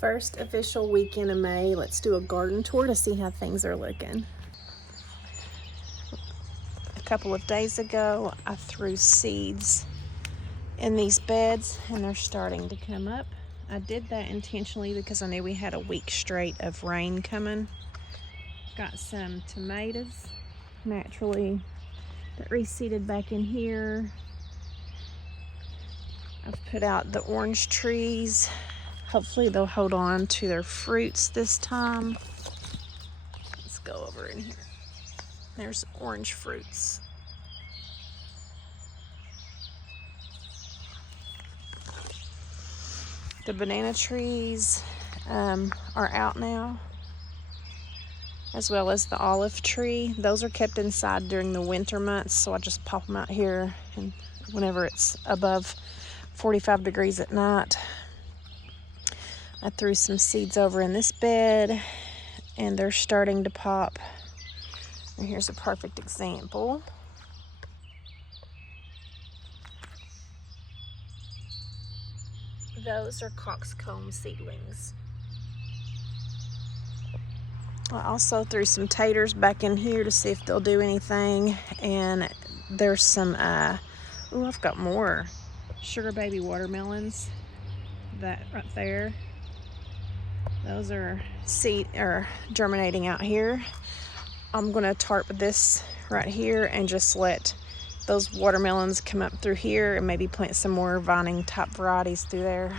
First official weekend of May. Let's do a garden tour to see how things are looking. A couple of days ago, I threw seeds in these beds and they're starting to come up. I did that intentionally because I knew we had a week straight of rain coming. Got some tomatoes naturally that reseeded back in here. I've put out the orange trees. Hopefully they'll hold on to their fruits this time. Let's go over in here. There's orange fruits. The banana trees are out now, as well as the olive tree. Those are kept inside during the winter months, so I just pop them out here and whenever it's above 45 degrees at night. I threw some seeds over in this bed and they're starting to pop. And here's a perfect example. Those are coxcomb seedlings. I also threw some taters back in here to see if they'll do anything. And there's some, ooh, I've got more sugar baby watermelons. That right there. Those are germinating out here. I'm gonna tarp this right here and just let those watermelons come up through here and maybe plant some more vining type varieties through there.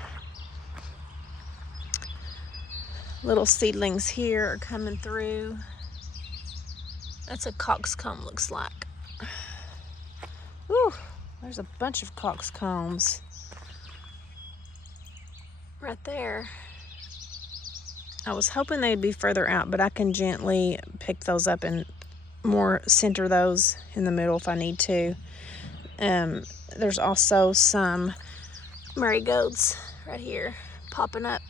Little seedlings here are coming through. That's a coxcomb, looks like. Whew, there's a bunch of coxcombs right there. I was hoping they'd be further out, but I can gently pick those up and more center those in the middle if I need to. There's also some marigolds right here popping up.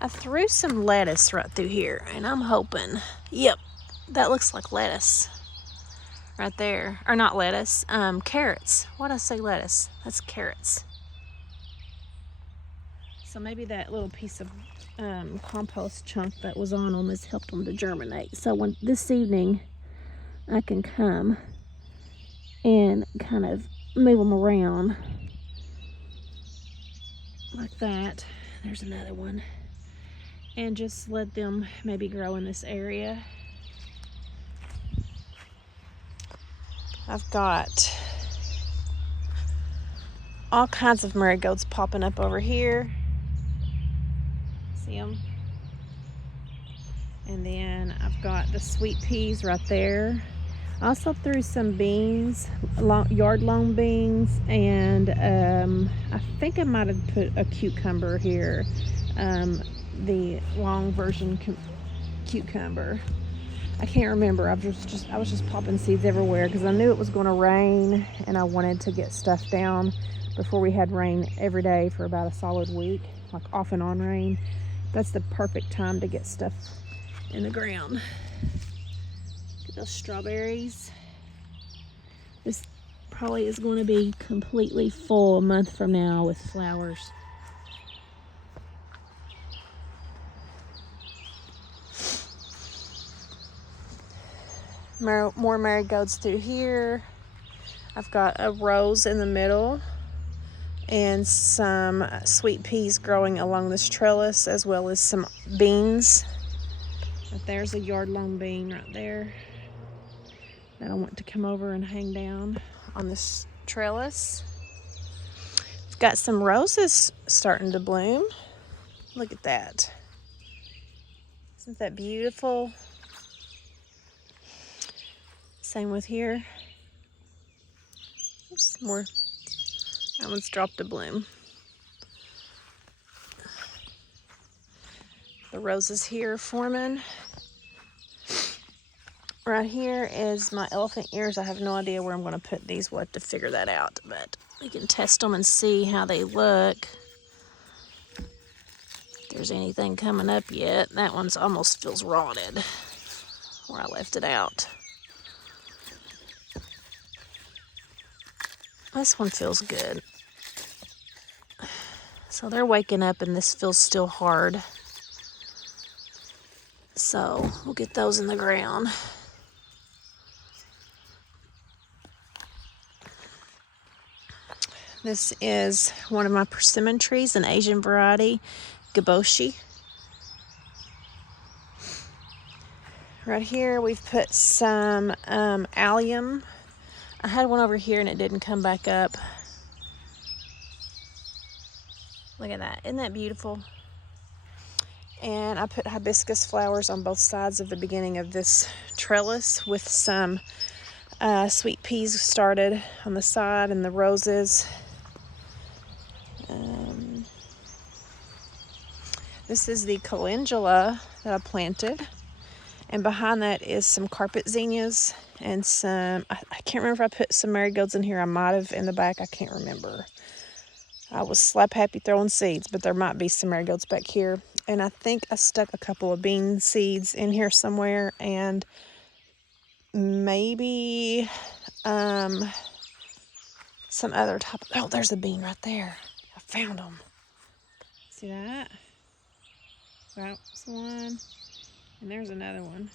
I threw some lettuce right through here and I'm hoping, yep, that looks like lettuce right there. Or not lettuce, carrots. Why'd I say lettuce? That's carrots. So maybe that little piece of compost chunk that was on them has helped them to germinate. So when this evening I can come and kind of move them around like that. There's another one. And just let them maybe grow in this area. I've got all kinds of marigolds popping up over here. See them? And then I've got the sweet peas right there. I also threw some beans, yard long beans, and I think I might have put a cucumber here, the long version cucumber. I can't remember. I was just popping seeds everywhere because I knew it was going to rain and I wanted to get stuff down before we had rain every day for about a solid week, like off and on rain. That's the perfect time to get stuff in the ground. Look at those strawberries. This probably is going to be completely full a month from now with flowers. More marigolds through here. I've got a rose in the middle and some sweet peas growing along this trellis, as well as some beans. But there's a yard long bean right there that I want to come over and hang down on this trellis. I've got some roses starting to bloom. Look at that. Isn't that beautiful? Same with here. Oops, more. That one's dropped a bloom. The roses here are forming. Right here is my elephant ears. I have no idea where I'm going to put these. We'll have to figure that out, but we can test them and see how they look. If there's anything coming up yet. That one's almost feels rotted where I left it out. This one feels good. So they're waking up and this feels still hard. So we'll get those in the ground. This is one of my persimmon trees, an Asian variety, Giboshi. Right here we've put some allium. I had one over here and it didn't come back up. Look at that, isn't that beautiful? And I put hibiscus flowers on both sides of the beginning of this trellis with some sweet peas started on the side and the roses. This is the calendula that I planted, and behind that is some carpet zinnias and some, I can't remember if I put some marigolds in here. I might have in the back, I can't remember. I was slap happy throwing seeds, but there might be some marigolds back here. And I think I stuck a couple of bean seeds in here somewhere, and maybe some other type of, oh, there's a bean right there. I found them. See that? That's one, and there's another one.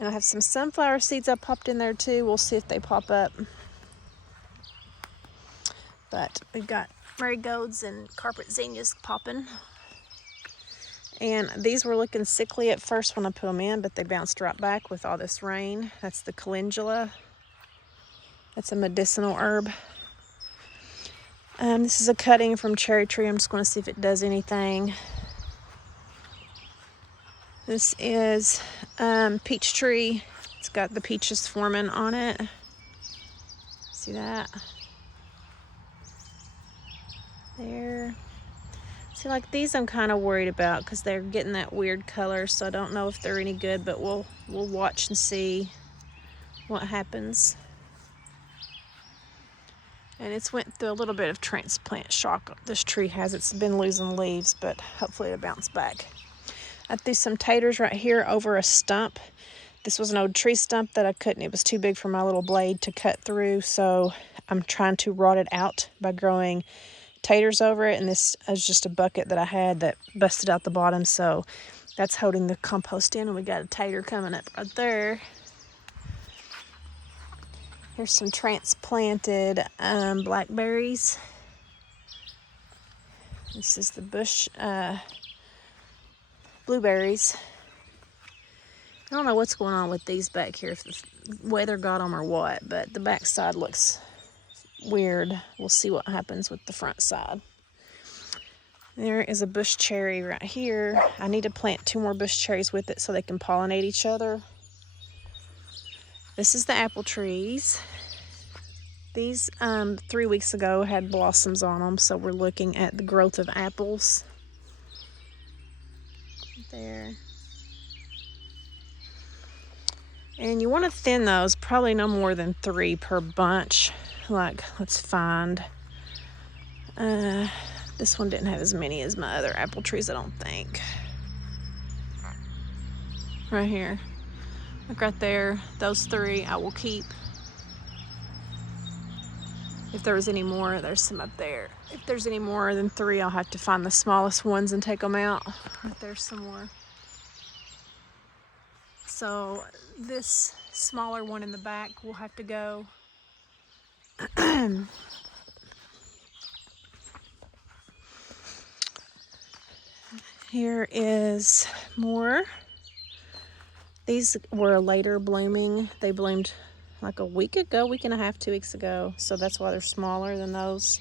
And I have some sunflower seeds I popped in there too. We'll see if they pop up. But we've got marigolds and carpet zinnias popping. And these were looking sickly at first when I put them in, but they bounced right back with all this rain. That's the calendula. That's a medicinal herb. This is a cutting from cherry tree. I'm just going to see if it does anything. This is peach tree. It's got the peaches forming on it. See that? There. See, like these I'm kind of worried about because they're getting that weird color, so I don't know if they're any good, but we'll watch and see what happens. And it's went through a little bit of transplant shock. This tree has. It's been losing leaves, but hopefully it'll bounce back. I threw some taters right here over a stump. This was an old tree stump that I couldn't, it was too big for my little blade to cut through, so I'm trying to rot it out by growing taters over it, and this is just a bucket that I had that busted out the bottom, so that's holding the compost in, and we got a tater coming up right there. Here's some transplanted blackberries. This is the bush blueberries. I don't know what's going on with these back here, if the weather got them or what, but the back side looks weird. We'll see what happens with the front side. There is a bush cherry right here. I need to plant 2 more bush cherries with it so they can pollinate each other. This is the apple trees. These 3 weeks ago had blossoms on them, so we're looking at the growth of apples. There. And you want to thin those, probably no more than 3 per bunch. Like, let's find, this one didn't have as many as my other apple trees, I don't think. Right here. Look right there, those 3 I will keep. If there was any more, there's some up there. If there's any more than 3, I'll have to find the smallest ones and take them out. Right there's some more. So this smaller one in the back will have to go. Here is more. These were later blooming. They bloomed like a week ago, week and a half, 2 weeks ago. So that's why they're smaller than those.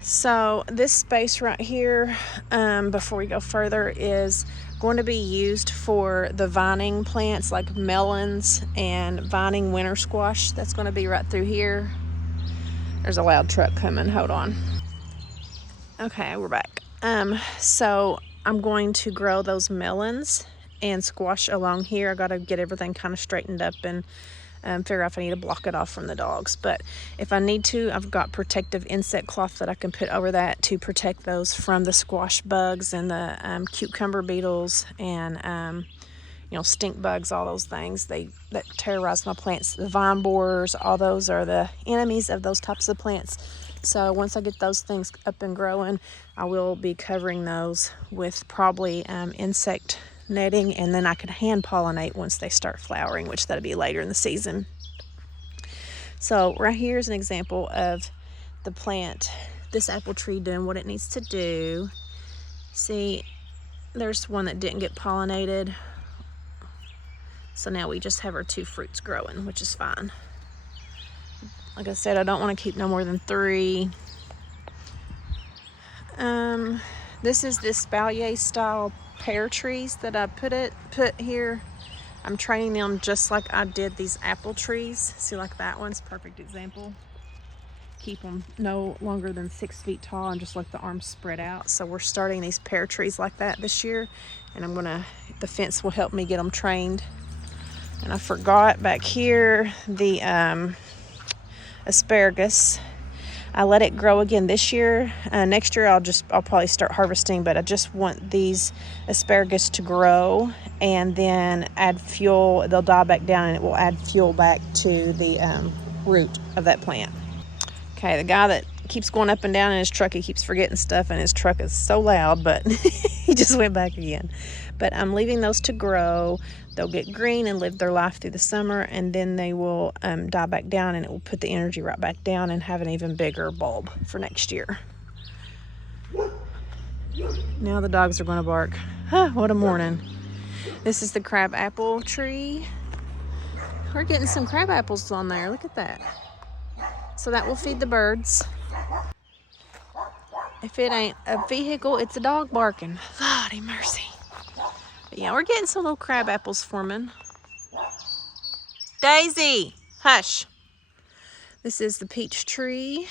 So this space right here, before we go further, is going to be used for the vining plants like melons and vining winter squash. That's going to be right through here. There's a loud truck coming. Hold on. Okay, we're back. So I'm going to grow those melons and squash along here. I got to get everything kind of straightened up and figure out if I need to block it off from the dogs. But if I need to, I've got protective insect cloth that I can put over that to protect those from the squash bugs and the cucumber beetles and you know, stink bugs, all those things that terrorize my plants. The vine borers, all those are the enemies of those types of plants. So once I get those things up and growing, I will be covering those with probably insect netting, and then I could hand pollinate once they start flowering, which that'll be later in the season. So right here is an example of the plant, this apple tree, doing what it needs to do. See, there's one that didn't get pollinated. So now we just have our 2 fruits growing, which is fine. Like I said, I don't want to keep no more than 3. This is the espalier style pear trees that I put here. I'm training them just like I did these apple trees. See, like that one's a perfect example. Keep them no longer than 6 feet tall and just let the arms spread out. So we're starting these pear trees like that this year, and the fence will help me get them trained. And I forgot back here, the asparagus. I let it grow again this year. Next year I'll probably start harvesting, but I just want these asparagus to grow and then add fuel. They'll die back down and it will add fuel back to the root of that plant. Okay, the guy that keeps going up and down in his truck, he keeps forgetting stuff, and his truck is so loud, but he just went back again. But I'm leaving those to grow. They'll get green and live their life through the summer, and then they will die back down, and it will put the energy right back down and have an even bigger bulb for next year. Now the dogs are going to bark. What a morning. This is the crab apple tree. We're getting some crab apples on there. Look at that. So that will feed the birds. If it ain't a vehicle, it's a dog barking. Lordy mercy. But yeah, we're getting some little crab apples forming. Daisy, hush. This is the peach tree.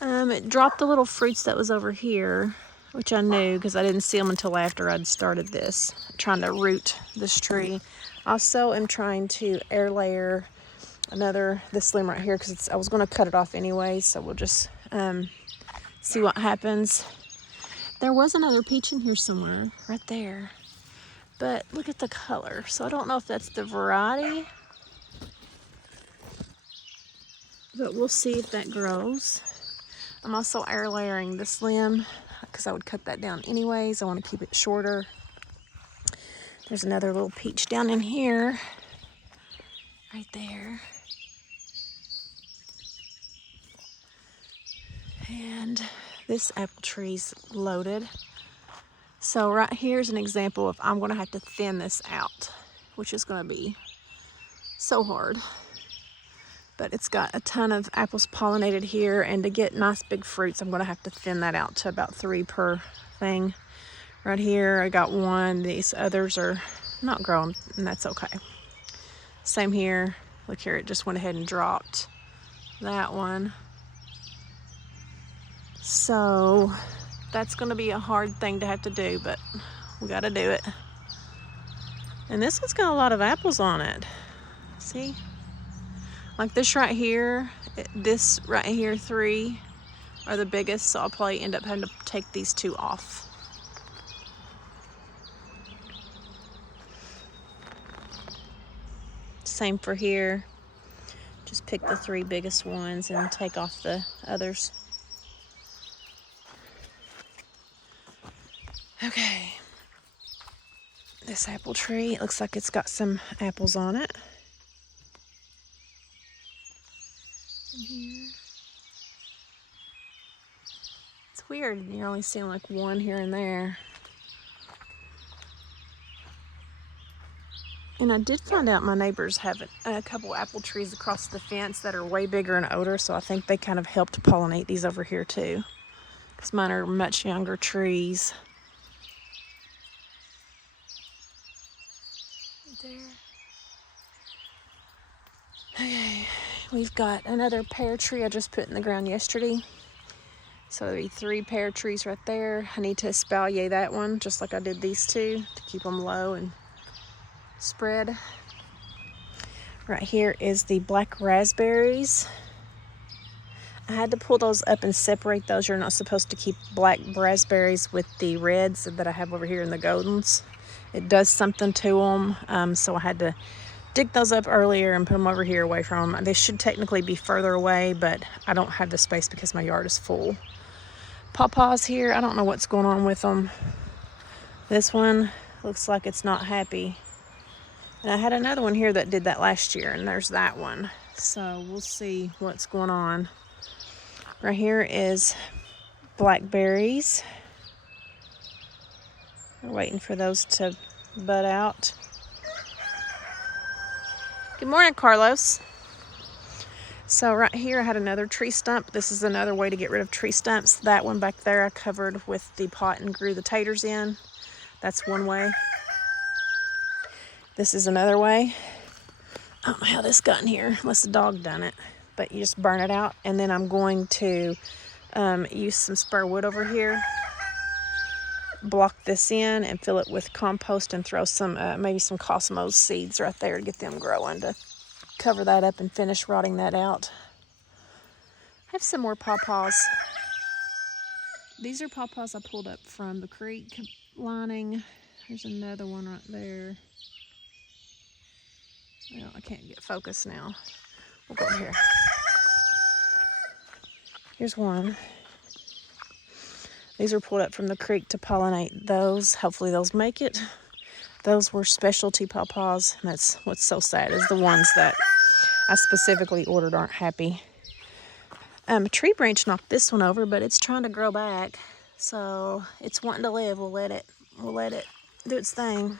It dropped the little fruits that was over here, which I knew because I didn't see them until after I'd started this, trying to root this tree. Also, I'm trying to air layer this limb right here because I was going to cut it off anyway, so we'll just see what happens. There was another peach in here somewhere, right there, but look at the color, so I don't know if that's the variety, but we'll see if that grows. I'm also air layering this limb because I would cut that down anyways. I want to keep it shorter. There's another little peach down in here, right there. And this apple tree's loaded. So right here's an example of I'm going to have to thin this out, which is going to be so hard. But it's got a ton of apples pollinated here, and to get nice big fruits, I'm going to have to thin that out to about 3 per thing. Right here, I got 1. These others are not grown, and that's okay. Same here. Look here, it just went ahead and dropped that one. So that's going to be a hard thing to have to do, but we got to do it. And this one's got a lot of apples on it. See? Like this right here, 3 are the biggest, so I'll probably end up having to take these 2 off. Same for here. Just pick the 3 biggest ones and take off the others. Okay, this apple tree, it looks like it's got some apples on it. Here. It's weird, you're only seeing like 1 here and there. And I did find out my neighbors have a couple apple trees across the fence that are way bigger and older, so I think they kind of helped pollinate these over here too, because mine are much younger trees. There. Okay, we've got another pear tree I just put in the ground yesterday. So there'll be 3 pear trees right there. I need to espalier that one just like I did these 2 to keep them low and spread. Right here is the black raspberries. I had to pull those up and separate those. You're not supposed to keep black raspberries with the reds that I have over here in the goldens, it does something to them. So I had to dig those up earlier and put them over here away from them. They should technically be further away, but I don't have the space because my yard is full. Pawpaws here, I don't know what's going on with them. This one looks like it's not happy. And I had another one here that did that last year, and there's that one. So we'll see what's going on. Right here is blackberries. We're waiting for those to bud out. Good morning, Carlos. So right here I had another tree stump. This is another way to get rid of tree stumps. That one back there I covered with the pot and grew the taters in. That's one way. This is another way. I don't know how this got in here, unless the dog done it. But you just burn it out. And then I'm going to use some spare wood over here. Block this in and fill it with compost and throw some, maybe some Cosmos seeds right there to get them growing, to cover that up and finish rotting that out. I have some more pawpaws. These are pawpaws I pulled up from the creek lining. There's another one right there. Well, I can't get focused now. We'll go over here. Here's one. These were pulled up from the creek to pollinate those. Hopefully those make it. Those were specialty pawpaws. And that's what's so sad, is the ones that I specifically ordered aren't happy. A tree branch knocked this one over, but it's trying to grow back. So it's wanting to live. We'll let it do its thing.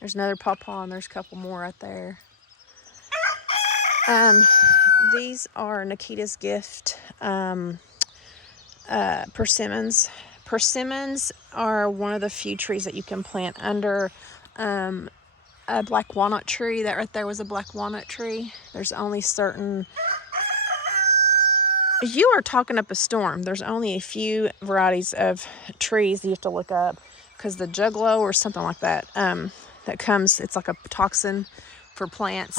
There's another pawpaw, and there's a couple more right there. These are Nikita's Gift persimmons. Persimmons are one of the few trees that you can plant under a black walnut tree. That right there was a black walnut tree. There's only certain... You are talking up a storm. There's only a few varieties of trees that you have to look up, because the juggalo or something like that, that comes, it's like a toxin for plants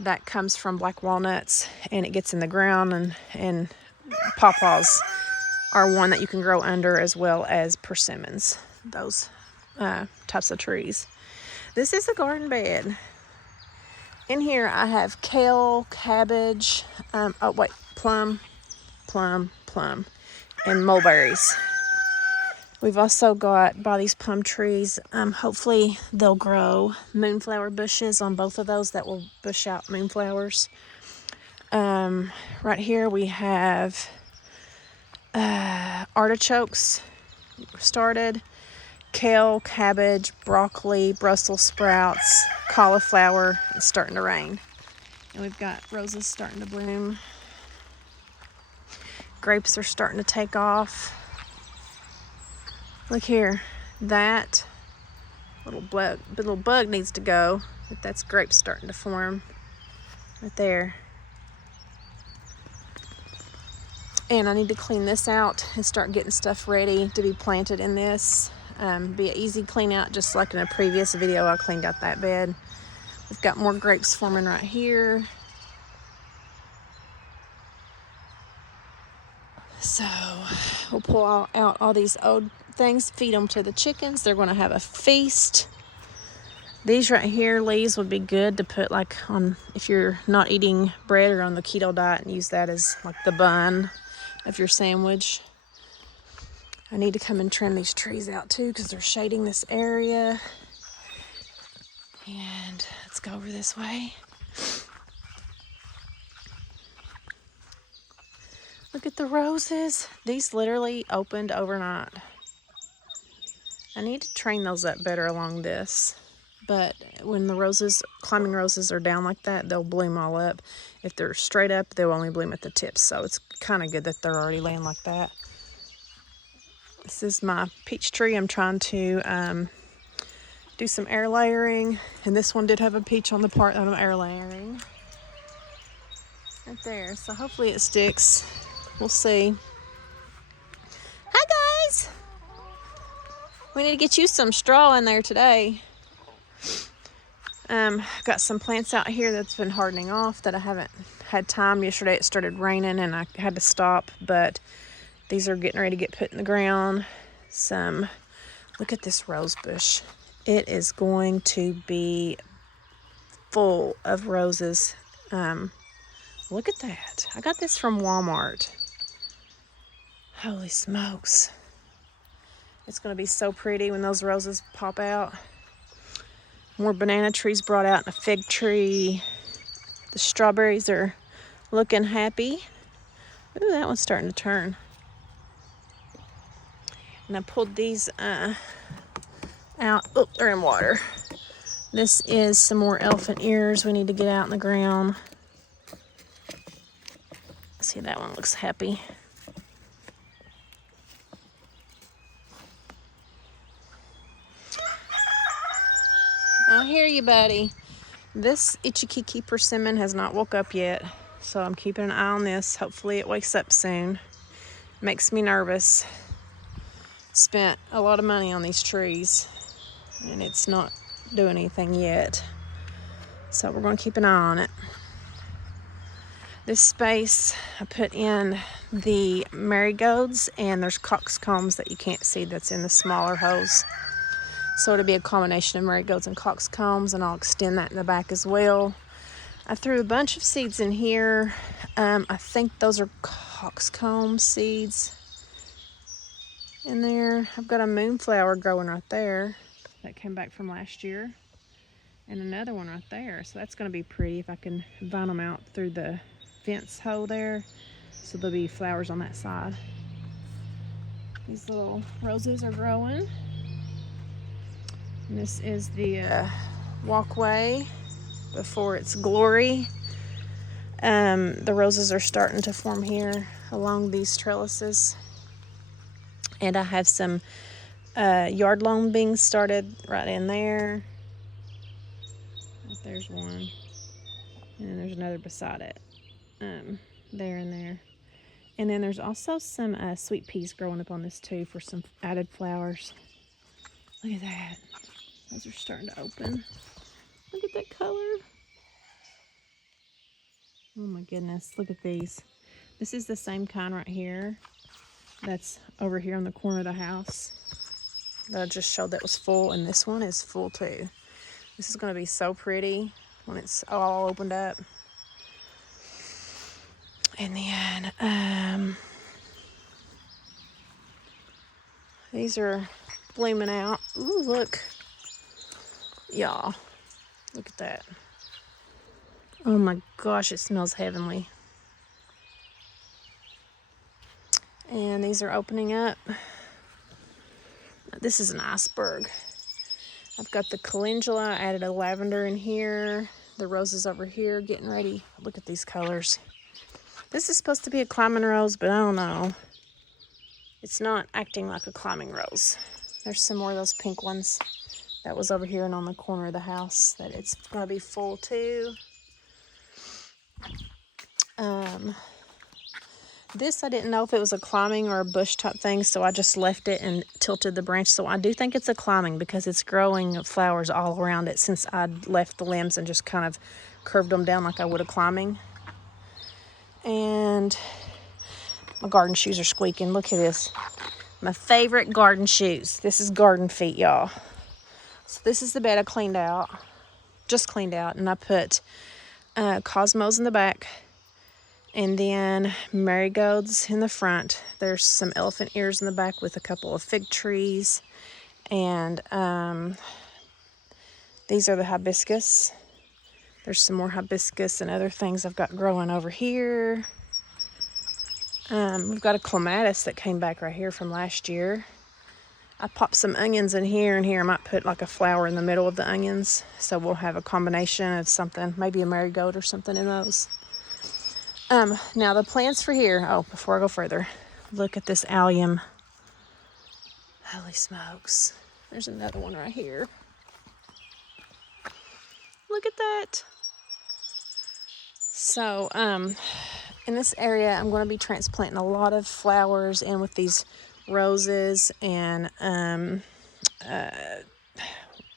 that comes from black walnuts, and it gets in the ground, and pawpaws are one that you can grow under, as well as persimmons, those types of trees. This is the garden bed. In here I have kale, cabbage, plum, and mulberries. We've also got, by these plum trees, hopefully they'll grow moonflower bushes on both of those that will bush out moonflowers. Right here we have artichokes started, kale, cabbage, broccoli, Brussels sprouts, cauliflower. It's starting to rain. And we've got roses starting to bloom. Grapes are starting to take off. Look here, that little bug needs to go, but that's grapes starting to form right there. And I need to clean this out and start getting stuff ready to be planted in this. Be an easy clean out, just like in a previous video I cleaned out that bed. We've got more grapes forming right here. So we'll pull out all these old things, feed them to the chickens. They're going to have a feast. These right here, leaves would be good to put like on, if you're not eating bread or on the keto diet, and use that as like the bun of your sandwich. I need to come and trim these trees out too, because they're shading this area. And let's go over this way. Look at the roses. These literally opened overnight. I need to train those up better along this. But when the roses, climbing roses, are down like that, they'll bloom all up. If they're straight up, they'll only bloom at the tips. So it's kind of good that they're already laying like that. This is my peach tree. I'm trying to do some air layering. And this one did have a peach on the part that I'm air layering. Right there. So hopefully it sticks. We'll see. Hi, guys. We need to get you some straw in there today. Got some plants out here that's been hardening off that I haven't had time. Yesterday it started raining and I had to stop, but these are getting ready to get put in the ground. Some Look at this rose bush. It is going to be full of roses. Look at that. I got this from Walmart. Holy smokes. It's going to be so pretty when those roses pop out. More banana trees brought out and a fig tree. The strawberries are looking happy. Ooh, that one's starting to turn. And I pulled these out. Oh, they're in water. This is some more elephant ears we need to get out in the ground. See, that one looks happy. I hear you, buddy. This Itchy-Kiki persimmon has not woke up yet, so I'm keeping an eye on this. Hopefully it wakes up soon. Makes me nervous. Spent a lot of money on these trees, and it's not doing anything yet. So we're going to keep an eye on it. This space, I put in the marigolds, and there's coxcombs that you can't see that's in the smaller holes. So it'll be a combination of marigolds and coxcombs, and I'll extend that in the back as well. I threw a bunch of seeds in here. I think those are coxcomb seeds in there. I've got a moonflower growing right there that came back from last year, and another one right there. So that's going to be pretty if I can vine them out through the fence hole there. So there'll be flowers on that side. These little roses are growing. And this is the walkway before its glory. The roses are starting to form here along these trellises. And I have some yard loam beans started right in there. There's one. And then there's another beside it. There and there. And then there's also some sweet peas growing up on this too for some added flowers. Look at that. Those are starting to open. Look at that color. Oh my goodness, look at these. This is the same kind right here. That's over here on the corner of the house that I just showed that was full, and this one is full too. This is going to be so pretty when it's all opened up. And then these are blooming out. Ooh, look. Y'all, look at that. Oh my gosh, it smells heavenly. And these are opening up. This is an iceberg. I've got the calendula. I added a lavender in here. The roses over here getting ready. Look at these colors. This is supposed to be a climbing rose, but I don't know. It's not acting like a climbing rose. There's some more of those pink ones. That was over here and on the corner of the house that it's going to be full too. This I didn't know if it was a climbing or a bush type thing, so I just left it and tilted the branch. So I do think it's a climbing because it's growing flowers all around it since I left the limbs and just kind of curved them down like I would a climbing. And my garden shoes are squeaking. Look at this. My favorite garden shoes. This is garden feet, y'all. So this is the bed I cleaned out. Just cleaned out. And I put cosmos in the back. And then marigolds in the front. There's some elephant ears in the back with a couple of fig trees. And these are the hibiscus. There's some more hibiscus and other things I've got growing over here. We've got a clematis that came back right here from last year. I popped some onions in here and here. I might put like a flower in the middle of the onions. So we'll have a combination of something, maybe a marigold or something in those. Now the plants for here. Oh, before I go further, look at this allium. Holy smokes. There's another one right here. Look at that. So, in this area, I'm going to be transplanting a lot of flowers in with these roses and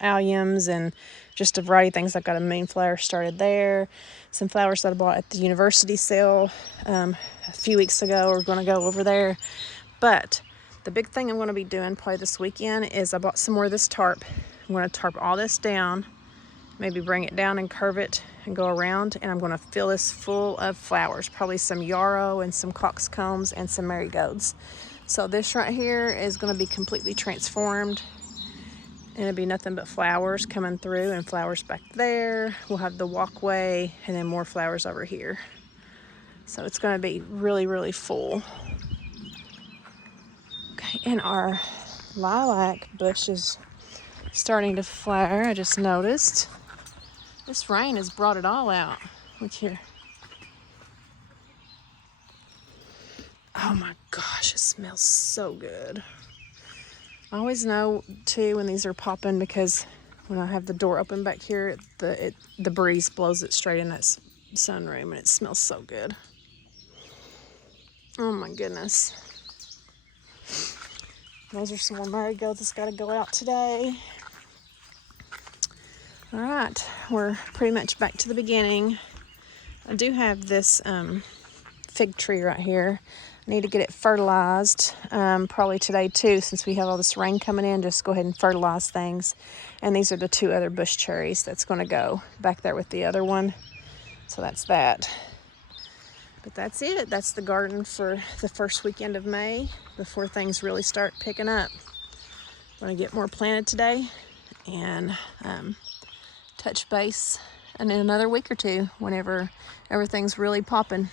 alliums and just a variety of things. I've got a moonflower started there. Some flowers that I bought at the university sale a few weeks ago. We're going to go over there. But The big thing I'm going to be doing probably this weekend is I bought some more of this tarp. I'm going to tarp all this down, maybe bring it down and curve it and go around, and I'm going to fill this full of flowers, probably some yarrow and some coxcombs and some marigolds. So this right here is going to be completely transformed, and it'll be nothing but flowers coming through, and flowers back there. We'll have the walkway and then more flowers over here. So it's going to be really, really full. Okay, and our lilac bush is starting to flower. I just noticed. This rain has brought it all out. Look here. Oh my gosh, it smells so good. I always know too when these are popping because when I have the door open back here, the breeze blows it straight in that sunroom, and it smells so good. Oh my goodness. Those are some more marigolds that's got to go out today. All right, we're pretty much back to the beginning. I do have this fig tree right here. I need to get it fertilized probably today too, since we have all this rain coming in. Just go ahead and fertilize things. And these are the 2 other bush cherries that's going to go back there with the other one. So that's that. But that's it. That's the garden for the first weekend of May before things really start picking up. I'm going to get more planted today and touch base in another week or two whenever everything's really popping.